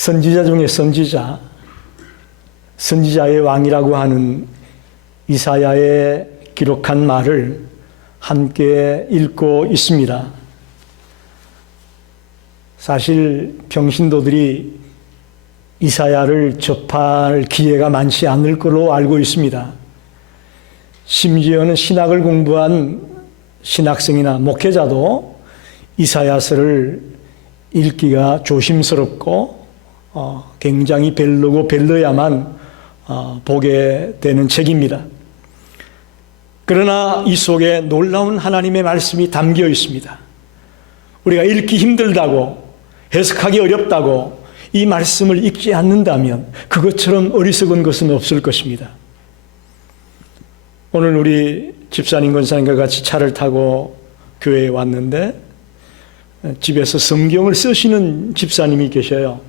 선지자 중에 선지자의 왕이라고 하는 이사야의 기록한 말을 함께 읽고 있습니다. 사실 평신도들이 이사야를 접할 기회가 많지 않을 걸로 알고 있습니다. 심지어는 신학을 공부한 신학생이나 목회자도 이사야서를 읽기가 조심스럽고 굉장히 별로야만 보게 되는 책입니다. 그러나 이 속에 놀라운 하나님의 말씀이 담겨 있습니다. 우리가 읽기 힘들다고, 해석하기 어렵다고 이 말씀을 읽지 않는다면 그것처럼 어리석은 것은 없을 것입니다. 오늘 우리 집사님, 권사님과 같이 차를 타고 교회에 왔는데 집에서 성경을 쓰시는 집사님이 계셔요.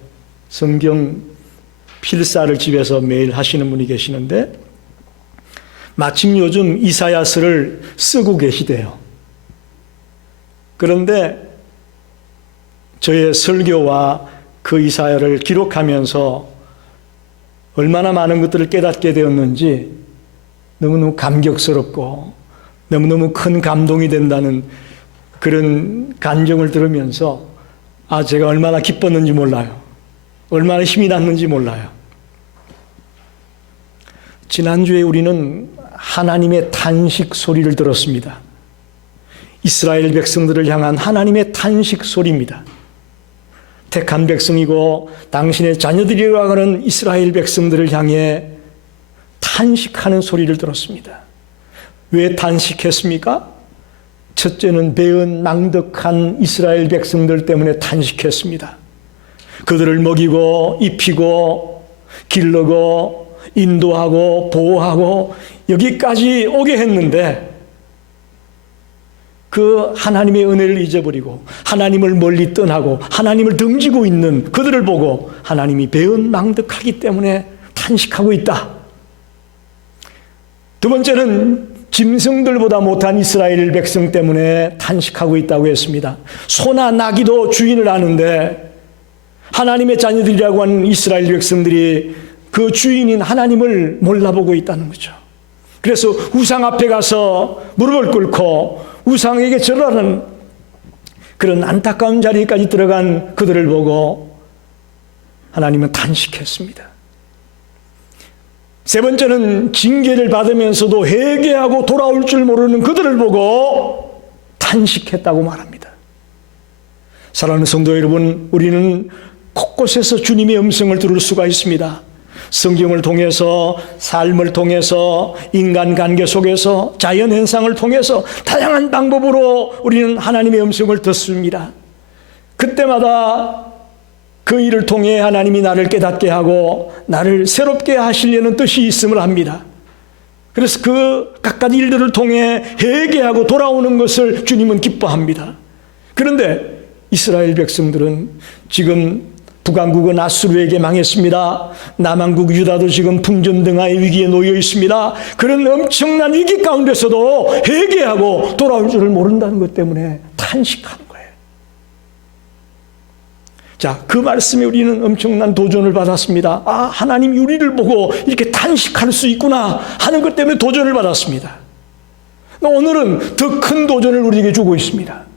성경 필사를 집에서 매일 하시는 분이 계시는데 마침 요즘 이사야서를 쓰고 계시대요. 그런데 저의 설교와 그 이사야를 기록하면서 얼마나 많은 것들을 깨닫게 되었는지 너무너무 감격스럽고 너무너무 큰 감동이 된다는 그런 간증을 들으면서 제가 얼마나 기뻤는지 몰라요. 얼마나 힘이 났는지 몰라요. 지난주에 우리는 하나님의 탄식 소리를 들었습니다. 이스라엘 백성들을 향한 하나님의 탄식 소리입니다. 택한 백성이고 당신의 자녀들이라고 하는 이스라엘 백성들을 향해 탄식하는 소리를 들었습니다. 왜 탄식했습니까? 첫째는 배은 낭득한 이스라엘 백성들 때문에 탄식했습니다. 그들을 먹이고 입히고 기르고 인도하고 보호하고 여기까지 오게 했는데 그 하나님의 은혜를 잊어버리고 하나님을 멀리 떠나고 하나님을 등지고 있는 그들을 보고 하나님이 배은망덕하기 때문에 탄식하고 있다. 두 번째는 짐승들보다 못한 이스라엘 백성 때문에 탄식하고 있다고 했습니다. 소나 나귀도 주인을 아는데 하나님의 자녀들이라고 하는 이스라엘 백성들이 그 주인인 하나님을 몰라보고 있다는 거죠. 그래서 우상 앞에 가서 무릎을 꿇고 우상에게 절하는 그런 안타까운 자리까지 들어간 그들을 보고 하나님은 탄식했습니다. 세 번째는 징계를 받으면서도 회개하고 돌아올 줄 모르는 그들을 보고 탄식했다고 말합니다. 사랑하는 성도 여러분, 우리는 곳곳에서 주님의 음성을 들을 수가 있습니다. 성경을 통해서, 삶을 통해서, 인간관계 속에서, 자연현상을 통해서 다양한 방법으로 우리는 하나님의 음성을 듣습니다. 그때마다 그 일을 통해 하나님이 나를 깨닫게 하고 나를 새롭게 하시려는 뜻이 있음을 합니다. 그래서 그 각가지 일들을 통해 회개하고 돌아오는 것을 주님은 기뻐합니다. 그런데 이스라엘 백성들은 지금 북왕국은 아수르에게 망했습니다. 남왕국 유다도 지금 풍전등화의 위기에 놓여 있습니다. 그런 엄청난 위기 가운데서도 회개하고 돌아올 줄을 모른다는 것 때문에 탄식하는 거예요. 자, 그 말씀에 우리는 엄청난 도전을 받았습니다. 하나님이 우리를 보고 이렇게 탄식할 수 있구나 하는 것 때문에 도전을 받았습니다. 오늘은 더 큰 도전을 우리에게 주고 있습니다.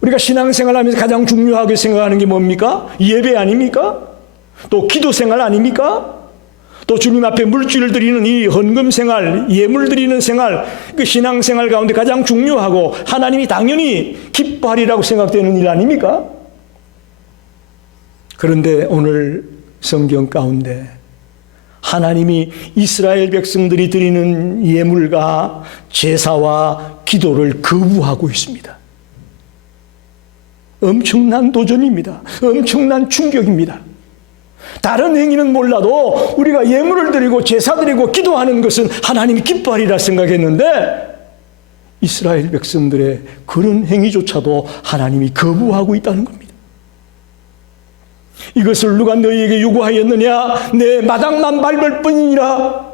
우리가 신앙생활하면서 가장 중요하게 생각하는 게 뭡니까? 예배 아닙니까? 또 기도생활 아닙니까? 또 주님 앞에 물질을 드리는 이 헌금생활, 예물 드리는 생활, 그 신앙생활 가운데 가장 중요하고 하나님이 당연히 기뻐하리라고 생각되는 일 아닙니까? 그런데 오늘 성경 가운데 하나님이 이스라엘 백성들이 드리는 예물과 제사와 기도를 거부하고 있습니다. 엄청난 도전입니다. 엄청난 충격입니다. 다른 행위는 몰라도 우리가 예물을 드리고 제사 드리고 기도하는 것은 하나님이 기뻐하리라 생각했는데 이스라엘 백성들의 그런 행위조차도 하나님이 거부하고 있다는 겁니다. 이것을 누가 너희에게 요구하였느냐? 내 마당만 밟을 뿐이니라.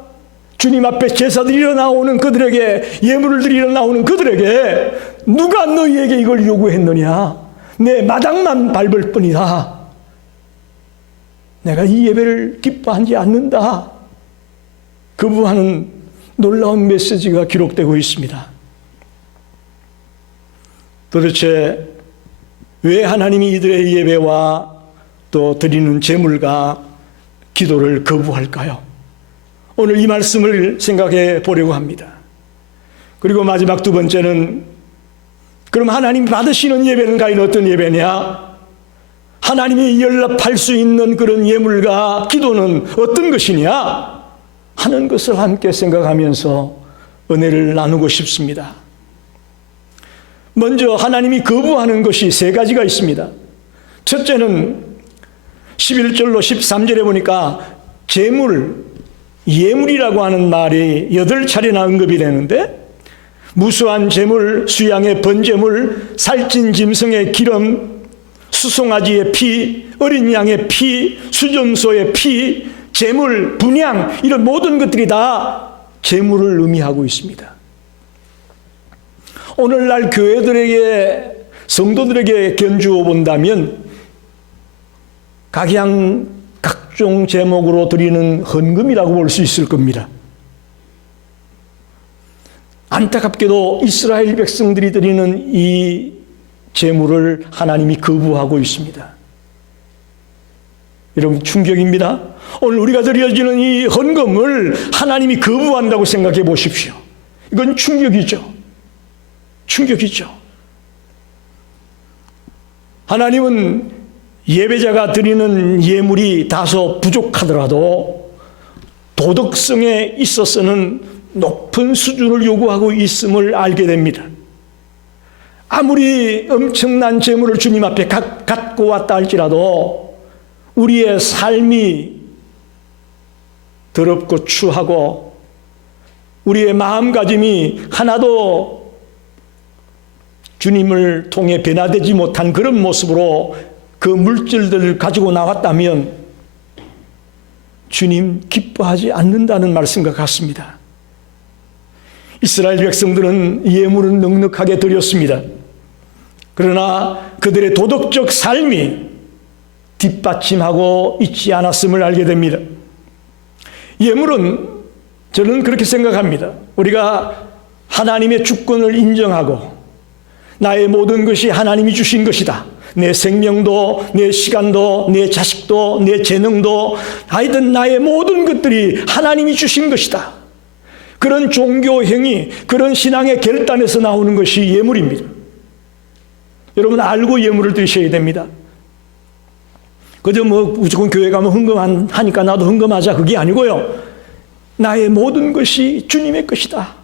주님 앞에 제사 드리러 나오는 그들에게, 예물을 드리러 나오는 그들에게 누가 너희에게 이걸 요구했느냐? 내 마당만 밟을 뿐이다. 내가 이 예배를 기뻐하지 않는다. 거부하는 놀라운 메시지가 기록되고 있습니다. 도대체 왜 하나님이 이들의 예배와 또 드리는 제물과 기도를 거부할까요? 오늘 이 말씀을 생각해 보려고 합니다. 그리고 마지막 두 번째는, 그럼 하나님 받으시는 예배는 과연 어떤 예배냐? 하나님이 연락할 수 있는 그런 예물과 기도는 어떤 것이냐? 하는 것을 함께 생각하면서 은혜를 나누고 싶습니다. 먼저 하나님이 거부하는 것이 세 가지가 있습니다. 첫째는 11절로 13절에 보니까 제물, 예물이라고 하는 말이 8차례나 언급이 되는데, 무수한 제물, 수양의 번제물, 살찐 짐승의 기름, 수송아지의 피, 어린 양의 피, 수점소의 피, 제물, 분향, 이런 모든 것들이 다 제물을 의미하고 있습니다. 오늘날 교회들에게, 성도들에게 견주어 본다면 각종 제목으로 드리는 헌금이라고 볼 수 있을 겁니다. 안타깝게도 이스라엘 백성들이 드리는 이 제물을 하나님이 거부하고 있습니다. 여러분, 충격입니다. 오늘 우리가 드려지는 이 헌금을 하나님이 거부한다고 생각해 보십시오. 이건 충격이죠. 충격이죠. 하나님은 예배자가 드리는 예물이 다소 부족하더라도 도덕성에 있어서는 높은 수준을 요구하고 있음을 알게 됩니다. 아무리 엄청난 재물을 주님 앞에 갖고 왔다 할지라도 우리의 삶이 더럽고 추하고 우리의 마음가짐이 하나도 주님을 통해 변화되지 못한 그런 모습으로 그 물질들을 가지고 나왔다면 주님 기뻐하지 않는다는 말씀과 같습니다. 이스라엘 백성들은 예물은 넉넉하게 드렸습니다. 그러나 그들의 도덕적 삶이 뒷받침하고 있지 않았음을 알게 됩니다. 예물은 저는 그렇게 생각합니다. 우리가 하나님의 주권을 인정하고 나의 모든 것이 하나님이 주신 것이다. 내 생명도, 내 시간도, 내 자식도, 내 재능도, 하여튼 나의 모든 것들이 하나님이 주신 것이다. 그런 종교 행위, 그런 신앙의 결단에서 나오는 것이 예물입니다. 여러분, 알고 예물을 드셔야 됩니다. 그저 무조건 교회 가면 헌금하니까 나도 헌금하자, 그게 아니고요. 나의 모든 것이 주님의 것이다.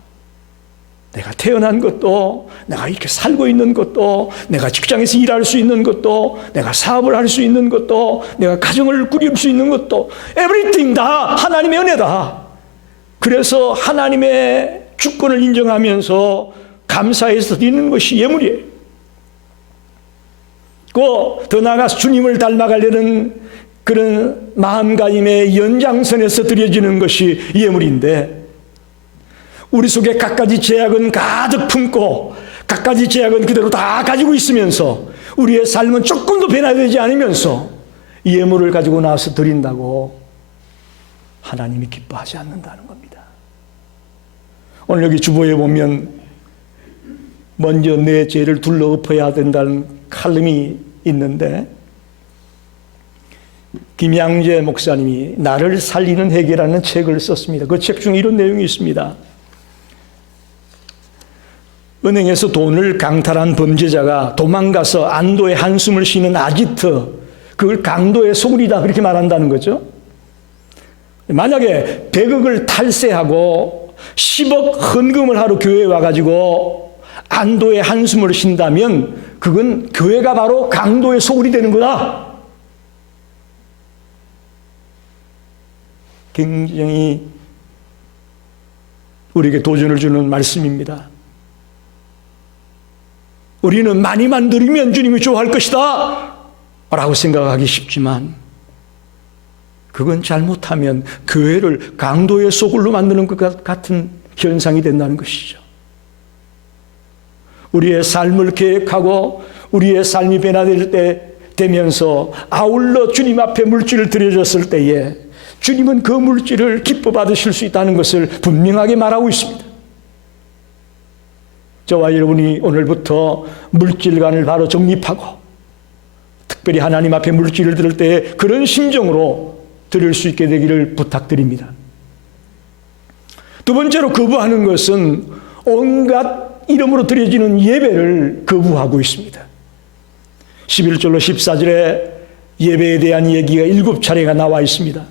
내가 태어난 것도, 내가 이렇게 살고 있는 것도, 내가 직장에서 일할 수 있는 것도, 내가 사업을 할 수 있는 것도, 내가 가정을 꾸릴 수 있는 것도, everything 다 하나님의 은혜다. 그래서 하나님의 주권을 인정하면서 감사해서 드리는 것이 예물이에요. 더 나아가서 주님을 닮아가려는 그런 마음가짐의 연장선에서 드려지는 것이 예물인데, 우리 속에 갖가지 제약은 가득 품고 갖가지 제약은 그대로 다 가지고 있으면서 우리의 삶은 조금도 변화되지 않으면서 예물을 가지고 나와서 드린다고 하나님이 기뻐하지 않는다는 겁니다. 오늘 여기 주보에 보면 먼저 내 죄를 둘러 엎어야 된다는 칼럼이 있는데, 김양재 목사님이 나를 살리는 해결하는 책을 썼습니다. 그 책 중에 이런 내용이 있습니다. 은행에서 돈을 강탈한 범죄자가 도망가서 안도의 한숨을 쉬는 아지트, 그걸 강도의 소굴이다 그렇게 말한다는 거죠. 만약에 100억을 탈세하고 10억 헌금을 하러 교회에 와가지고 안도의 한숨을 쉰다면 그건 교회가 바로 강도의 소굴이 되는 거다. 굉장히 우리에게 도전을 주는 말씀입니다. 우리는 많이만 드리면 주님이 좋아할 것이다 라고 생각하기 쉽지만, 그건 잘못하면 교회를 강도의 소굴로 만드는 것 같은 현상이 된다는 것이죠. 우리의 삶을 계획하고 우리의 삶이 변화될 때 되면서 아울러 주님 앞에 물질을 드려졌을 때에 주님은 그 물질을 기뻐 받으실 수 있다는 것을 분명하게 말하고 있습니다. 저와 여러분이 오늘부터 물질관을 바로 정립하고 특별히 하나님 앞에 물질을 드릴 때 그런 심정으로 드릴 수 있게 되기를 부탁드립니다. 두 번째로 거부하는 것은 온갖 이름으로 드려지는 예배를 거부하고 있습니다. 11절로 14절에 예배에 대한 얘기가 7차례가 나와 있습니다.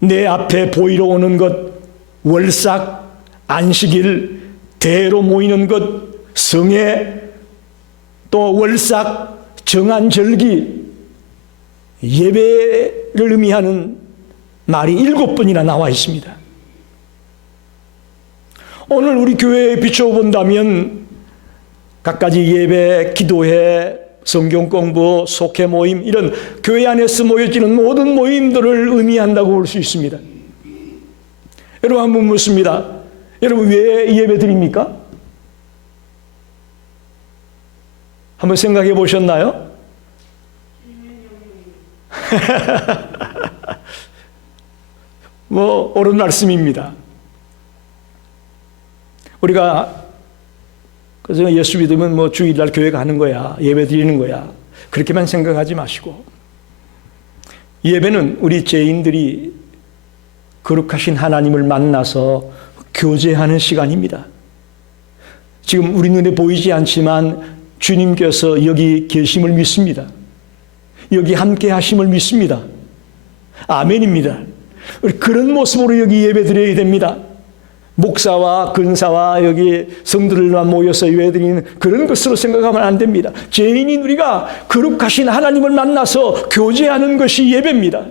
내 앞에 보이러 오는 것, 월삭, 안식일, 대로 모이는 것, 성회, 또 월삭, 정한절기, 예배를 의미하는 말이 7번이나 나와 있습니다. 오늘 우리 교회에 비춰본다면 갖가지 예배, 기도회, 성경 공부, 속회 모임 이런 교회 안에서 모여지는 모든 모임들을 의미한다고 볼 수 있습니다. 여러분 한번 묻습니다. 여러분 왜 예배 드립니까? 한번 생각해 보셨나요? 뭐 옳은 말씀입니다. 우리가 그래서 예수 믿으면 뭐 주일날 교회 가는 거야, 예배 드리는 거야, 그렇게만 생각하지 마시고 예배는 우리 죄인들이 거룩하신 하나님을 만나서 교제하는 시간입니다. 지금 우리 눈에 보이지 않지만 주님께서 여기 계심을 믿습니다. 여기 함께 하심을 믿습니다. 아멘입니다. 우리 그런 모습으로 여기 예배 드려야 됩니다. 목사와 근사와 여기 성도들만 모여서 예배드리는 그런 것으로 생각하면 안 됩니다. 죄인인 우리가 거룩하신 하나님을 만나서 교제하는 것이 예배입니다.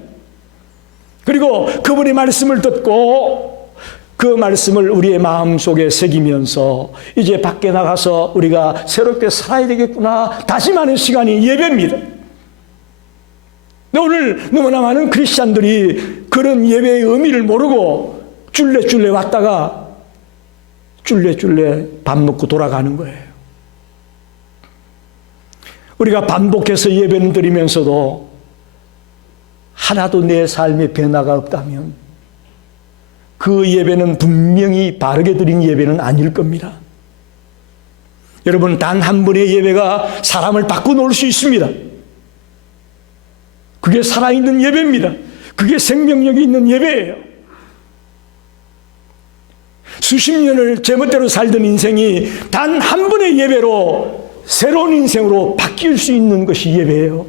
그리고 그분의 말씀을 듣고 그 말씀을 우리의 마음속에 새기면서 이제 밖에 나가서 우리가 새롭게 살아야 되겠구나 다짐하는 시간이 예배입니다. 근데 오늘 너무나 많은 크리스찬들이 그런 예배의 의미를 모르고 쫄래쫄래 왔다가 쫄래쫄래 밥 먹고 돌아가는 거예요. 우리가 반복해서 예배는 드리면서도 하나도 내 삶에 변화가 없다면 그 예배는 분명히 바르게 드린 예배는 아닐 겁니다. 여러분 단 한 번의 예배가 사람을 바꿔놓을 수 있습니다. 그게 살아있는 예배입니다. 그게 생명력이 있는 예배예요. 수십 년을 제멋대로 살던 인생이 단 한 번의 예배로 새로운 인생으로 바뀔 수 있는 것이 예배예요.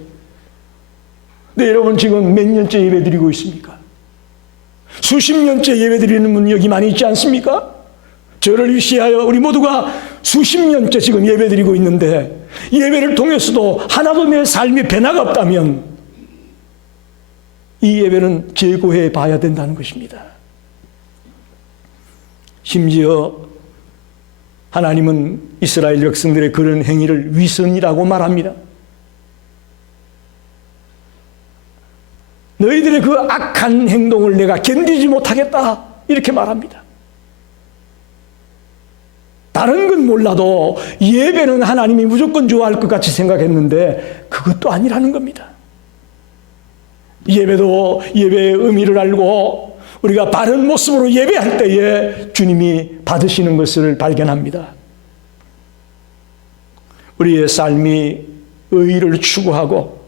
근데 여러분 지금 몇 년째 예배 드리고 있습니까? 수십 년째 예배 드리는 분 여기 많이 있지 않습니까? 저를 위시하여 우리 모두가 수십 년째 지금 예배 드리고 있는데 예배를 통해서도 하나도 내 삶에 변화가 없다면 이 예배는 재고해 봐야 된다는 것입니다. 심지어 하나님은 이스라엘 백성들의 그런 행위를 위선이라고 말합니다. 너희들의 그 악한 행동을 내가 견디지 못하겠다 이렇게 말합니다. 다른 건 몰라도 예배는 하나님이 무조건 좋아할 것 같이 생각했는데 그것도 아니라는 겁니다. 예배도 예배의 의미를 알고 우리가 바른 모습으로 예배할 때에 주님이 받으시는 것을 발견합니다. 우리의 삶이 의를 추구하고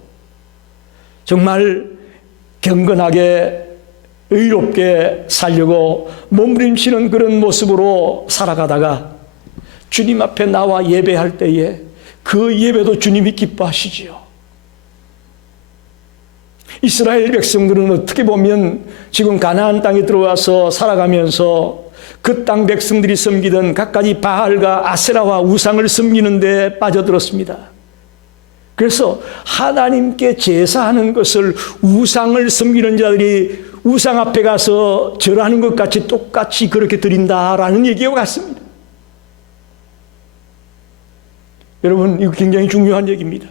정말 경건하게 의롭게 살려고 몸부림치는 그런 모습으로 살아가다가 주님 앞에 나와 예배할 때에 그 예배도 주님이 기뻐하시지요. 이스라엘 백성들은 어떻게 보면 지금 가나안 땅에 들어와서 살아가면서 그 땅 백성들이 섬기던 갖가지 바알과 아세라와 우상을 섬기는 데 빠져들었습니다. 그래서 하나님께 제사하는 것을 우상을 섬기는 자들이 우상 앞에 가서 절하는 것 같이 똑같이 그렇게 드린다라는 얘기와 같습니다. 여러분 이거 굉장히 중요한 얘기입니다.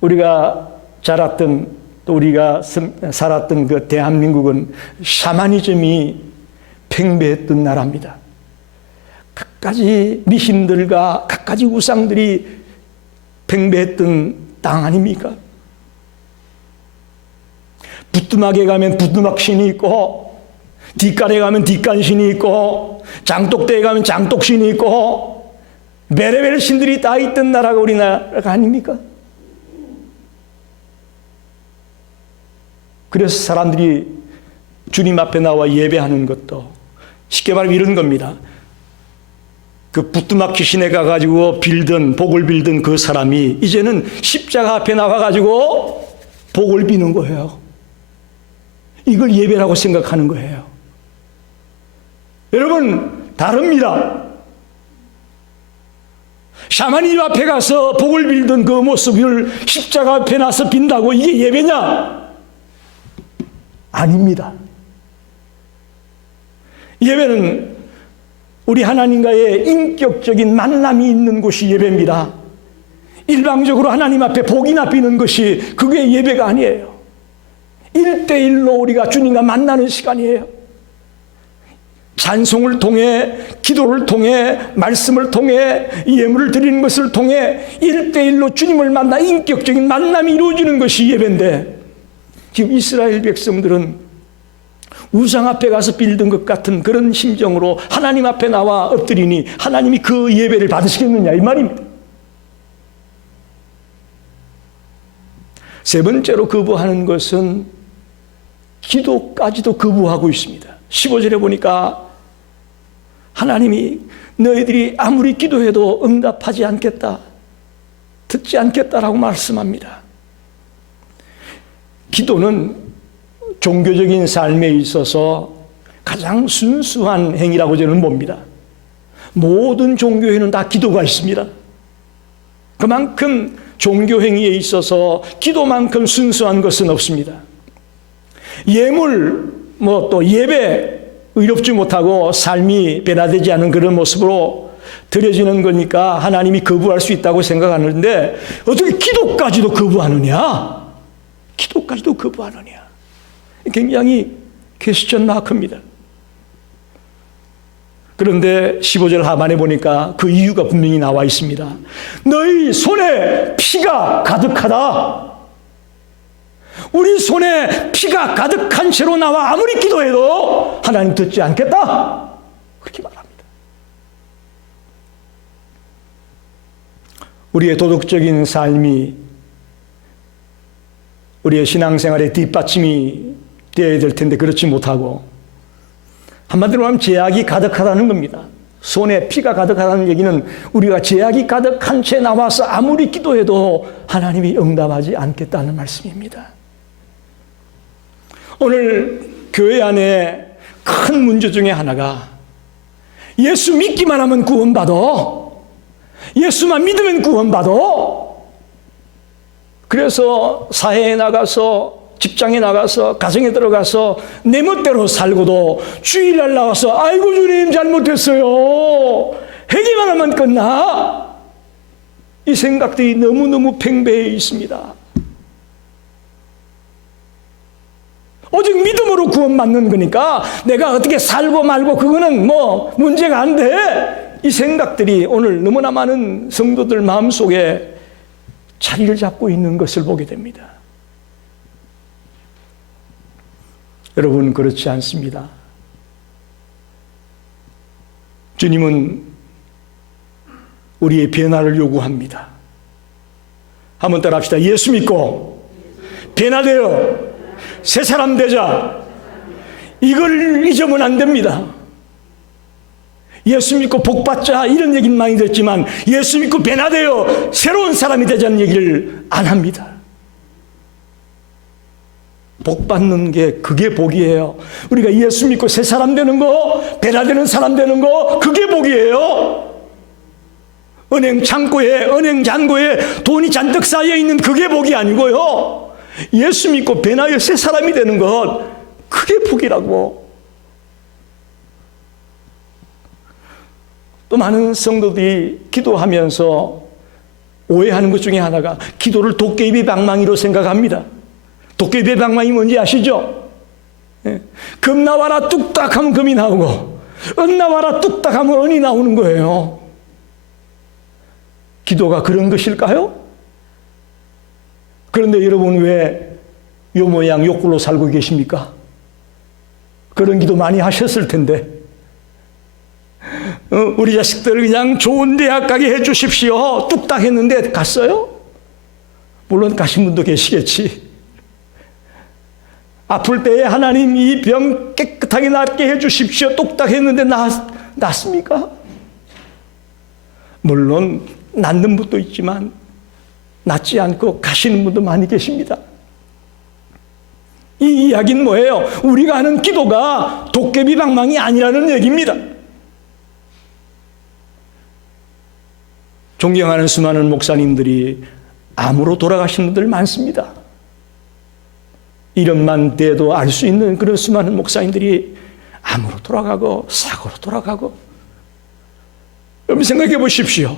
우리가 자랐던 또 우리가 살았던 그 대한민국은 샤머니즘이 팽배했던 나라입니다. 갖가지 미신들과 갖가지 우상들이 팽배했던 땅 아닙니까? 부뚜막에 가면 부뚜막 신이 있고, 뒷간에 가면 뒷간 신이 있고, 장독대에 가면 장독 신이 있고, 베레베르 신들이 다 있던 나라가 우리나라가 아닙니까? 그래서 사람들이 주님 앞에 나와 예배하는 것도 쉽게 말하면 이런 겁니다. 그 부뚜막 귀신에 가가지고 복을 빌던 그 사람이 이제는 십자가 앞에 나와가지고 복을 비는 거예요. 이걸 예배라고 생각하는 거예요. 여러분, 다릅니다. 샤머니즘 앞에 가서 복을 빌던 그 모습을 십자가 앞에 나서 빈다고 이게 예배냐? 아닙니다. 예배는 우리 하나님과의 인격적인 만남이 있는 곳이 예배입니다. 일방적으로 하나님 앞에 복이나 비는 것이 그게 예배가 아니에요. 1대1로 우리가 주님과 만나는 시간이에요. 찬송을 통해, 기도를 통해, 말씀을 통해, 예물을 드리는 것을 통해 1대1로 주님을 만나 인격적인 만남이 이루어지는 것이 예배인데, 지금 이스라엘 백성들은 우상 앞에 가서 빌던 것 같은 그런 심정으로 하나님 앞에 나와 엎드리니 하나님이 그 예배를 받으시겠느냐 이 말입니다. 세 번째로 거부하는 것은 기도까지도 거부하고 있습니다. 15절에 보니까 하나님이 너희들이 아무리 기도해도 응답하지 않겠다, 듣지 않겠다라고 말씀합니다. 기도는 종교적인 삶에 있어서 가장 순수한 행위라고 저는 봅니다. 모든 종교에는 다 기도가 있습니다. 그만큼 종교 행위에 있어서 기도만큼 순수한 것은 없습니다. 예물, 또 예배, 의롭지 못하고 삶이 변화되지 않은 그런 모습으로 드려지는 거니까 하나님이 거부할 수 있다고 생각하는데 어떻게 기도까지도 거부하느냐? 기도까지도 거부하느냐? 굉장히 퀘스천 마크입니다. 그런데 15절 하반에 보니까 그 이유가 분명히 나와 있습니다. 너희 손에 피가 가득하다. 우리 손에 피가 가득한 채로 나와 아무리 기도해도 하나님 듣지 않겠다. 그렇게 말합니다. 우리의 도덕적인 삶이 우리의 신앙생활의 뒷받침이 되어야 될 텐데 그렇지 못하고, 한마디로 하면 죄악이 가득하다는 겁니다. 손에 피가 가득하다는 얘기는 우리가 죄악이 가득한 채 나와서 아무리 기도해도 하나님이 응답하지 않겠다는 말씀입니다. 오늘 교회 안에 큰 문제 중에 하나가 예수 믿기만 하면 구원받아, 예수만 믿으면 구원받아. 그래서 사회에 나가서, 직장에 나가서, 가정에 들어가서 내 멋대로 살고도 주일날 나와서 아이고 주님 잘못했어요, 회개만 하면 끝나, 이 생각들이 너무너무 팽배해 있습니다. 오직 믿음으로 구원받는 거니까 내가 어떻게 살고 말고 그거는 문제가 안 돼, 이 생각들이 오늘 너무나 많은 성도들 마음속에 자리를 잡고 있는 것을 보게 됩니다. 여러분, 그렇지 않습니다. 주님은 우리의 변화를 요구합니다. 한번 따라합시다. 예수 믿고 변화되어 새 사람 되자. 이걸 잊으면 안 됩니다. 예수 믿고 복 받자 이런 얘기는 많이 듣지만 예수 믿고 변화되어 새로운 사람이 되자는 얘기를 안 합니다. 복 받는 게 그게 복이에요. 우리가 예수 믿고 새 사람 되는 거, 변화되는 사람 되는 거, 그게 복이에요. 은행 창고에, 은행 잔고에 돈이 잔뜩 쌓여 있는 그게 복이 아니고요, 예수 믿고 변화되어 새 사람이 되는 것, 그게 복이라고. 또 많은 성도들이 기도하면서 오해하는 것 중에 하나가 기도를 도깨비 방망이로 생각합니다. 도깨비 방망이 뭔지 아시죠? 예. 금 나와라 뚝딱 하면 금이 나오고, 은 나와라 뚝딱 하면 은이 나오는 거예요. 기도가 그런 것일까요? 그런데 여러분 왜 요 모양 욕구로 살고 계십니까? 그런 기도 많이 하셨을 텐데 우리 자식들 그냥 좋은 대학 가게 해 주십시오. 뚝딱 했는데 갔어요? 물론 가신 분도 계시겠지. 아플 때에 하나님 이 병 깨끗하게 낫게 해 주십시오. 뚝딱 했는데 낫습니까? 물론 낫는 분도 있지만 낫지 않고 가시는 분도 많이 계십니다. 이 이야기는 뭐예요? 우리가 하는 기도가 도깨비 방망이 아니라는 얘기입니다. 존경하는 수많은 목사님들이 암으로 돌아가신 분들 많습니다. 이름만 대도 알 수 있는 그런 수많은 목사님들이 암으로 돌아가고 사고로 돌아가고. 여러분 생각해 보십시오.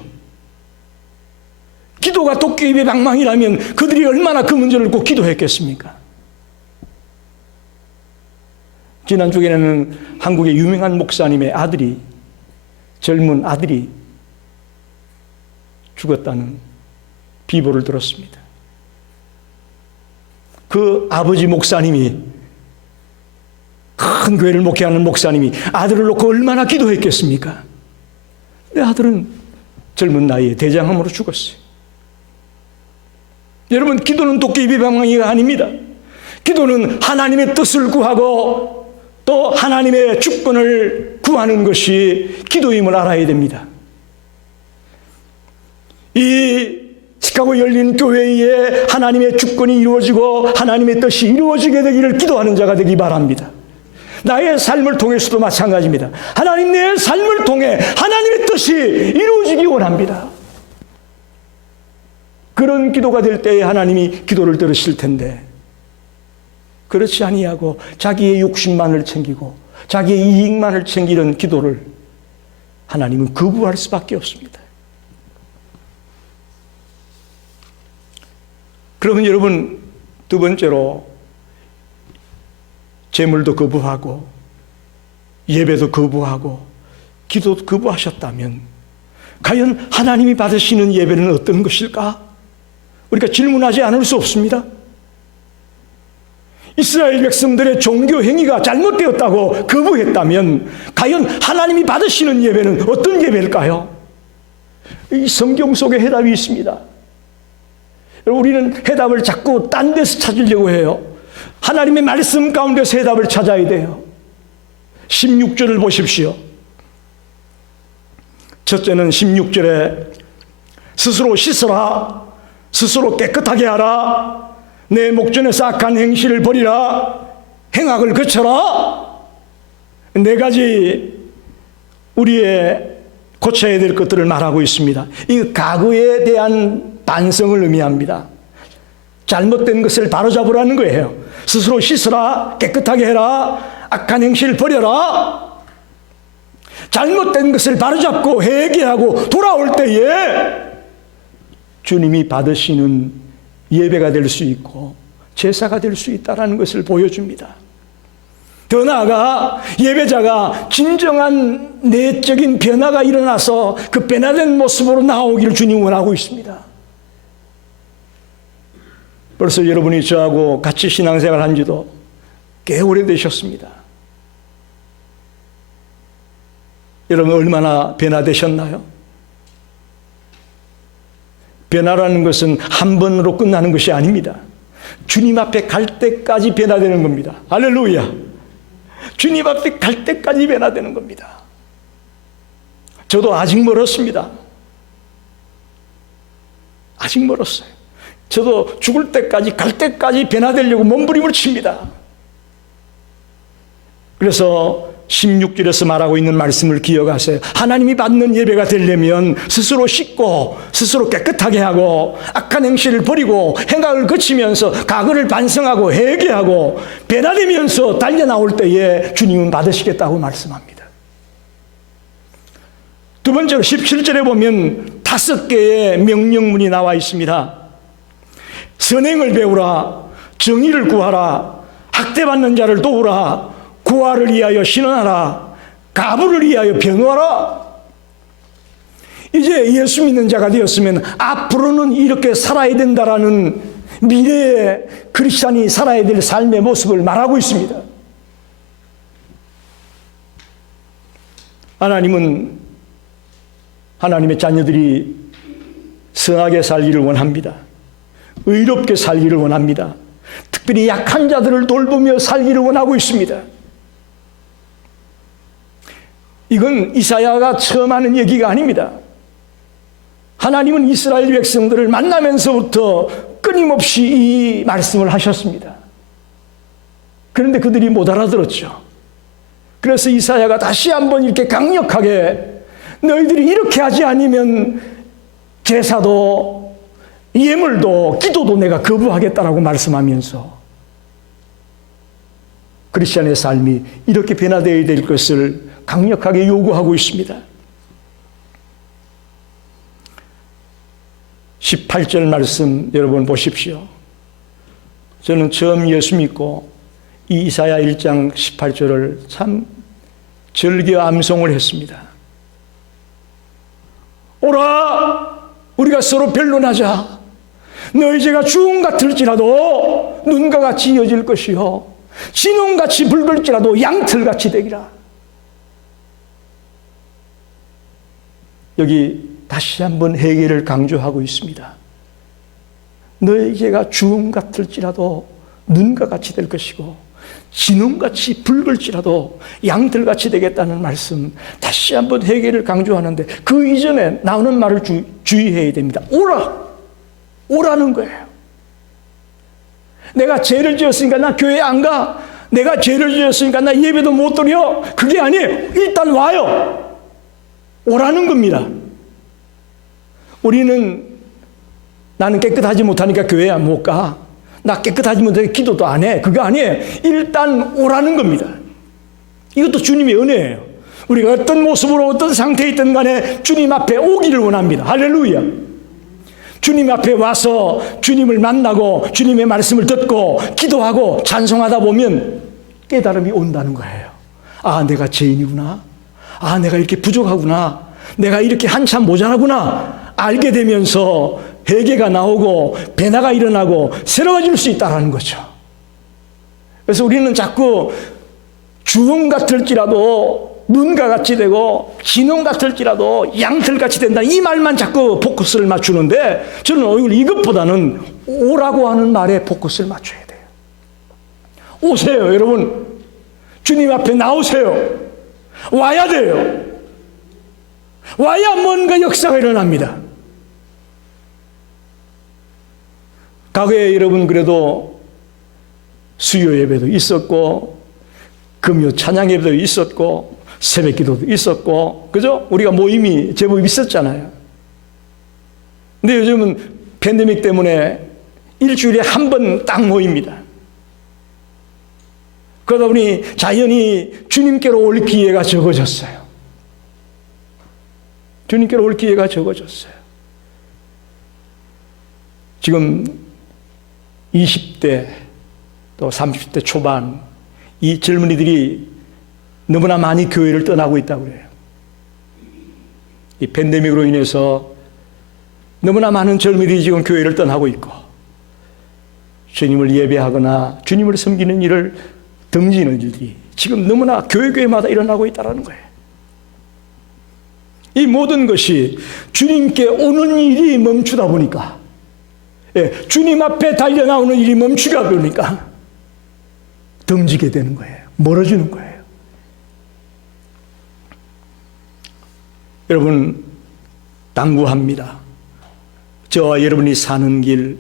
기도가 도깨비 방망이라면 그들이 얼마나 그 문제를 꼭 기도했겠습니까? 지난 주에는 한국의 유명한 목사님의 아들이, 젊은 아들이 죽었다는 비보를 들었습니다. 그 아버지 목사님이, 큰 교회를 목회하는 목사님이 아들을 놓고 얼마나 기도했겠습니까? 내 아들은 젊은 나이에 대장암으로 죽었어요. 여러분, 기도는 도깨비 방망이가 아닙니다. 기도는 하나님의 뜻을 구하고 또 하나님의 주권을 구하는 것이 기도임을 알아야 됩니다. 이 시카고 열린 교회에 하나님의 주권이 이루어지고 하나님의 뜻이 이루어지게 되기를 기도하는 자가 되기 바랍니다. 나의 삶을 통해서도 마찬가지입니다. 하나님, 내 삶을 통해 하나님의 뜻이 이루어지기 원합니다. 그런 기도가 될 때에 하나님이 기도를 들으실 텐데, 그렇지 아니하고 자기의 욕심만을 챙기고 자기의 이익만을 챙기는 기도를 하나님은 거부할 수밖에 없습니다. 그러면 여러분, 두 번째로 재물도 거부하고 예배도 거부하고 기도도 거부하셨다면 과연 하나님이 받으시는 예배는 어떤 것일까? 우리가 질문하지 않을 수 없습니다. 이스라엘 백성들의 종교 행위가 잘못되었다고 거부했다면 과연 하나님이 받으시는 예배는 어떤 예배일까요? 이 성경 속에 해답이 있습니다. 우리는 해답을 자꾸 딴 데서 찾으려고 해요. 하나님의 말씀 가운데서 해답을 찾아야 돼요. 16절을 보십시오. 첫째는 16절에 스스로 씻어라, 스스로 깨끗하게 하라, 내 목전에서 악한 행실을 버리라, 행악을 그쳐라. 네 가지 우리의 고쳐야 될 것들을 말하고 있습니다. 이 과거에 대한 반성을 의미합니다. 잘못된 것을 바로잡으라는 거예요. 스스로 씻어라, 깨끗하게 해라, 악한 행실을 버려라. 잘못된 것을 바로잡고 회개하고 돌아올 때에 주님이 받으시는 예배가 될 수 있고 제사가 될 수 있다는 것을 보여줍니다. 더 나아가 예배자가 진정한 내적인 변화가 일어나서 그 변화된 모습으로 나오기를 주님 원하고 있습니다. 벌써 여러분이 저하고 같이 신앙생활 한 지도 꽤 오래되셨습니다. 여러분 얼마나 변화되셨나요? 변화라는 것은 한 번으로 끝나는 것이 아닙니다. 주님 앞에 갈 때까지 변화되는 겁니다. 할렐루야. 주님 앞에 갈 때까지 변화되는 겁니다. 저도 아직 멀었습니다. 아직 멀었어요. 저도 죽을 때까지, 갈 때까지 변화되려고 몸부림을 칩니다. 그래서 16절에서 말하고 있는 말씀을 기억하세요. 하나님이 받는 예배가 되려면 스스로 씻고 스스로 깨끗하게 하고 악한 행실을 버리고 행악을 거치면서 과거를 반성하고 회개하고 변화되면서 달려나올 때에 주님은 받으시겠다고 말씀합니다. 두 번째로 17절에 보면 5개의 명령문이 나와 있습니다. 선행을 배우라, 정의를 구하라, 학대받는 자를 도우라, 구하를 위하여 신원하라, 가부를 위하여 변호하라. 이제 예수 믿는 자가 되었으면 앞으로는 이렇게 살아야 된다라는 미래의 크리스찬이 살아야 될 삶의 모습을 말하고 있습니다. 하나님은 하나님의 자녀들이 선하게 살기를 원합니다. 의롭게 살기를 원합니다. 특별히 약한 자들을 돌보며 살기를 원하고 있습니다. 이건 이사야가 처음 하는 얘기가 아닙니다. 하나님은 이스라엘 백성들을 만나면서부터 끊임없이 이 말씀을 하셨습니다. 그런데 그들이 못 알아들었죠. 그래서 이사야가 다시 한번 이렇게 강력하게 너희들이 이렇게 하지 않으면 제사도 예물도 기도도 내가 거부하겠다라고 말씀하면서 크리스천의 삶이 이렇게 변화되어야 될 것을 강력하게 요구하고 있습니다. 18절 말씀 여러분 보십시오. 저는 처음 예수 믿고 이 이사야 1장 18절을 참 즐겨 암송을 했습니다. 오라 우리가 서로 변론하자. 너희 죄가 주홍 같을지라도 눈과 같이 이어질 것이요 진홍같이 붉을지라도 양털같이 되리라. 여기 다시 한번 회개를 강조하고 있습니다. 너희 죄가 주홍 같을지라도 눈과 같이 될 것이고 진홍같이 붉을지라도 양털같이 되겠다는 말씀, 다시 한번 회개를 강조하는데 그 이전에 나오는 말을 주의해야 됩니다. 오라는 거예요. 내가 죄를 지었으니까 나 교회 안 가. 내가 죄를 지었으니까 나 예배도 못 드려. 그게 아니에요. 일단 와요. 오라는 겁니다. 우리는 나는 깨끗하지 못하니까 교회 못 가. 나 깨끗하지 못하니까 기도도 안 해. 그거 아니에요. 일단 오라는 겁니다. 이것도 주님의 은혜예요. 우리가 어떤 모습으로 어떤 상태에 있든 간에 주님 앞에 오기를 원합니다. 할렐루야. 주님 앞에 와서 주님을 만나고 주님의 말씀을 듣고 기도하고 찬송하다 보면 깨달음이 온다는 거예요. 아, 내가 죄인이구나. 아, 내가 이렇게 부족하구나. 내가 이렇게 한참 모자라구나. 알게 되면서 회개가 나오고 변화가 일어나고 새로워질 수 있다는 거죠. 그래서 우리는 자꾸 주홍 같을지라도 눈과 같이 되고 진홍 같을지라도 양털같이 된다, 이 말만 자꾸 포커스를 맞추는데 저는 오히려 이것보다는 오라고 하는 말에 포커스를 맞춰야 돼요. 오세요 여러분. 주님 앞에 나오세요. 와야 돼요. 와야 뭔가 역사가 일어납니다. 과거에 여러분 그래도 수요 예배도 있었고 금요 찬양 예배도 있었고 새벽 기도도 있었고, 그죠? 우리가 모임이 제법 있었잖아요. 근데 요즘은 팬데믹 때문에 일주일에 한 번 딱 모입니다. 그러다 보니 자연히 주님께로 올 기회가 적어졌어요. 주님께로 올 기회가 적어졌어요. 지금 20대 또 30대 초반 이 젊은이들이 너무나 많이 교회를 떠나고 있다고 그래요. 이 팬데믹으로 인해서 너무나 많은 젊은이들이 지금 교회를 떠나고 있고 주님을 예배하거나 주님을 섬기는 일을 등지는 일들이 지금 너무나 교회마다 일어나고 있다는 거예요. 이 모든 것이 주님께 오는 일이 멈추다 보니까, 주님 앞에 달려나오는 일이 멈추다 보니까 등지게 되는 거예요. 멀어지는 거예요. 여러분, 당부합니다. 저와 여러분이 사는 길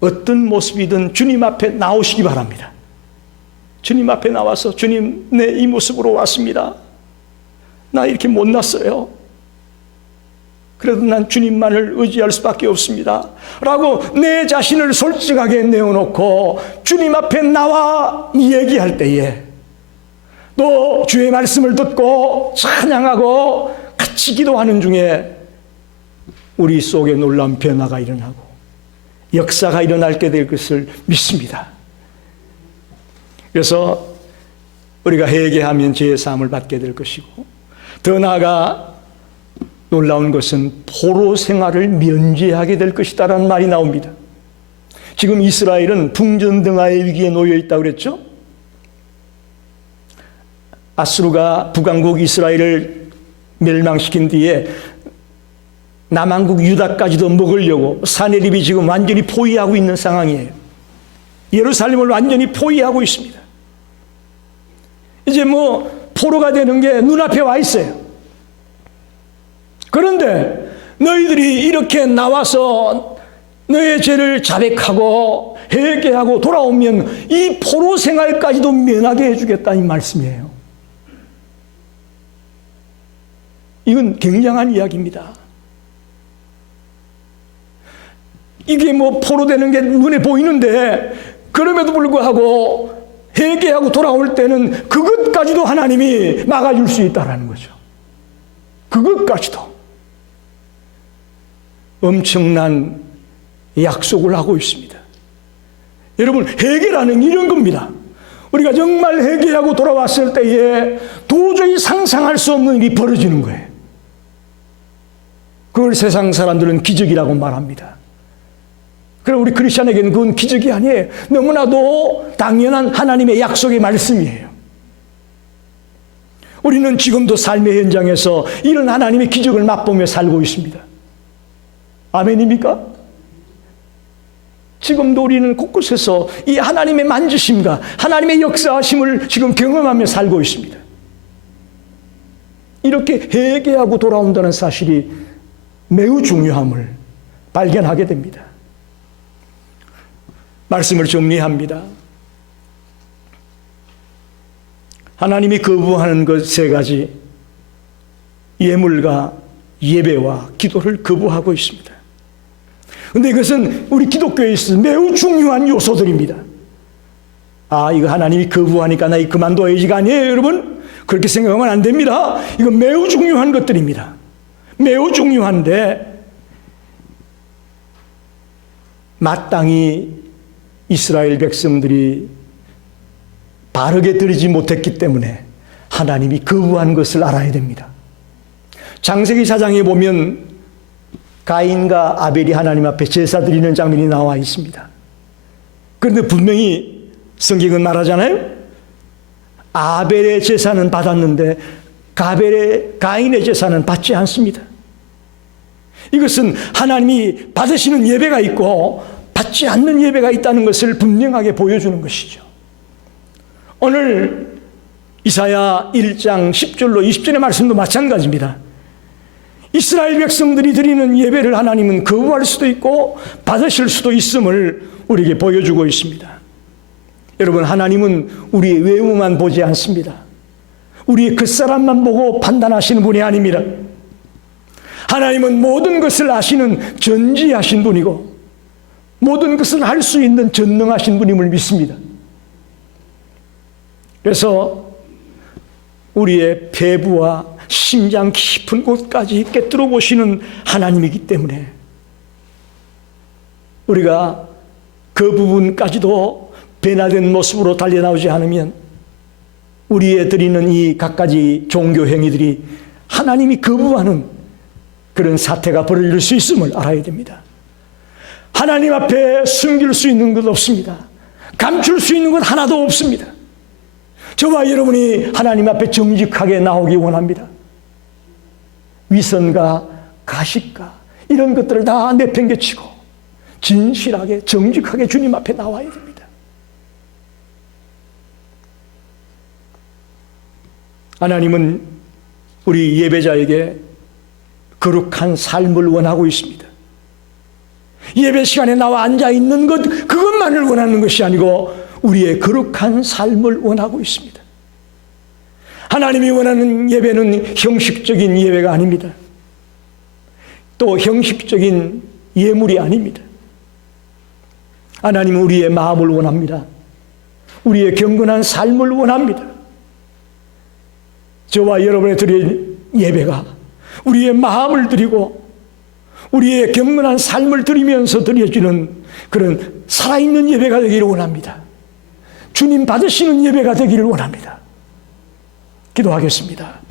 어떤 모습이든 주님 앞에 나오시기 바랍니다. 주님 앞에 나와서 주님, 내 이 모습으로 왔습니다. 나 이렇게 못났어요. 그래도 난 주님만을 의지할 수밖에 없습니다. 라고 내 자신을 솔직하게 내어놓고 주님 앞에 나와 얘기할 때에 또 주의 말씀을 듣고 찬양하고 같이 기도하는 중에 우리 속에 놀라운 변화가 일어나고 역사가 일어날 때 될 것을 믿습니다. 그래서 우리가 회개하면 죄의 사함을 받게 될 것이고, 더 나아가 놀라운 것은 포로 생활을 면제하게 될 것이다라는 말이 나옵니다. 지금 이스라엘은 풍전등화의 위기에 놓여 있다고 그랬죠? 아수르가 북왕국 이스라엘을 멸망시킨 뒤에 남왕국 유다까지도 먹으려고 사내립이 지금 완전히 포위하고 있는 상황이에요. 예루살렘을 완전히 포위하고 있습니다. 이제 포로가 되는 게 눈앞에 와 있어요. 그런데 너희들이 이렇게 나와서 너의 죄를 자백하고 회개하고 돌아오면 이 포로 생활까지도 면하게 해주겠다는 말씀이에요. 이건 굉장한 이야기입니다. 이게 포로 되는 게 눈에 보이는데, 그럼에도 불구하고 회개하고 돌아올 때는 그것까지도 하나님이 막아줄 수 있다는 거죠. 그것까지도. 엄청난 약속을 하고 있습니다. 여러분, 회개라는 이런 겁니다. 우리가 정말 회개하고 돌아왔을 때에 도저히 상상할 수 없는 일이 벌어지는 거예요. 그걸 세상 사람들은 기적이라고 말합니다. 그럼 우리 크리스천에게는 그건 기적이 아니에요. 너무나도 당연한 하나님의 약속의 말씀이에요. 우리는 지금도 삶의 현장에서 이런 하나님의 기적을 맛보며 살고 있습니다. 아멘입니까? 지금도 우리는 곳곳에서 이 하나님의 만지심과 하나님의 역사하심을 지금 경험하며 살고 있습니다. 이렇게 회개하고 돌아온다는 사실이 매우 중요함을 발견하게 됩니다. 말씀을 정리합니다. 하나님이 거부하는 것 세 가지, 예물과 예배와 기도를 거부하고 있습니다. 그런데 이것은 우리 기독교에 있어서 매우 중요한 요소들입니다. 이거 하나님이 거부하니까 나 이거 그만둬야지가 아니에요, 여러분. 그렇게 생각하면 안 됩니다. 이건 매우 중요한 것들입니다. 매우 중요한데, 마땅히 이스라엘 백성들이 바르게 드리지 못했기 때문에 하나님이 거부한 것을 알아야 됩니다. 창세기 4장에 보면 가인과 아벨이 하나님 앞에 제사 드리는 장면이 나와 있습니다. 그런데 분명히 성경은 말하잖아요. 아벨의 제사는 받았는데 가인의 제사는 받지 않습니다. 이것은 하나님이 받으시는 예배가 있고 받지 않는 예배가 있다는 것을 분명하게 보여주는 것이죠. 오늘 이사야 1장 10절로 20절의 말씀도 마찬가지입니다. 이스라엘 백성들이 드리는 예배를 하나님은 거부할 수도 있고 받으실 수도 있음을 우리에게 보여주고 있습니다. 여러분, 하나님은 우리의 외모만 보지 않습니다. 우리의 겉사람만 보고 판단하시는 분이 아닙니다. 하나님은 모든 것을 아시는 전지하신 분이고 모든 것을 할 수 있는 전능하신 분임을 믿습니다. 그래서 우리의 폐부와 심장 깊은 곳까지 꿰뚫어 보시는 하나님이기 때문에 우리가 그 부분까지도 변화된 모습으로 달려나오지 않으면 우리의 드리는 이 갖가지 종교 행위들이 하나님이 거부하는 그런 사태가 벌어질 수 있음을 알아야 됩니다. 하나님 앞에 숨길 수 있는 것 없습니다. 감출 수 있는 것 하나도 없습니다. 저와 여러분이 하나님 앞에 정직하게 나오기 원합니다. 위선과 가식과 이런 것들을 다 내팽개치고 진실하게 정직하게 주님 앞에 나와야 됩니다. 하나님은 우리 예배자에게 거룩한 삶을 원하고 있습니다. 예배 시간에 나와 앉아있는 것, 그것만을 원하는 것이 아니고 우리의 거룩한 삶을 원하고 있습니다. 하나님이 원하는 예배는 형식적인 예배가 아닙니다. 또 형식적인 예물이 아닙니다. 하나님은 우리의 마음을 원합니다. 우리의 경건한 삶을 원합니다. 저와 여러분의 드릴 예배가 우리의 마음을 드리고 우리의 경건한 삶을 드리면서 드려지는 그런 살아있는 예배가 되기를 원합니다. 주님 받으시는 예배가 되기를 원합니다. 기도하겠습니다.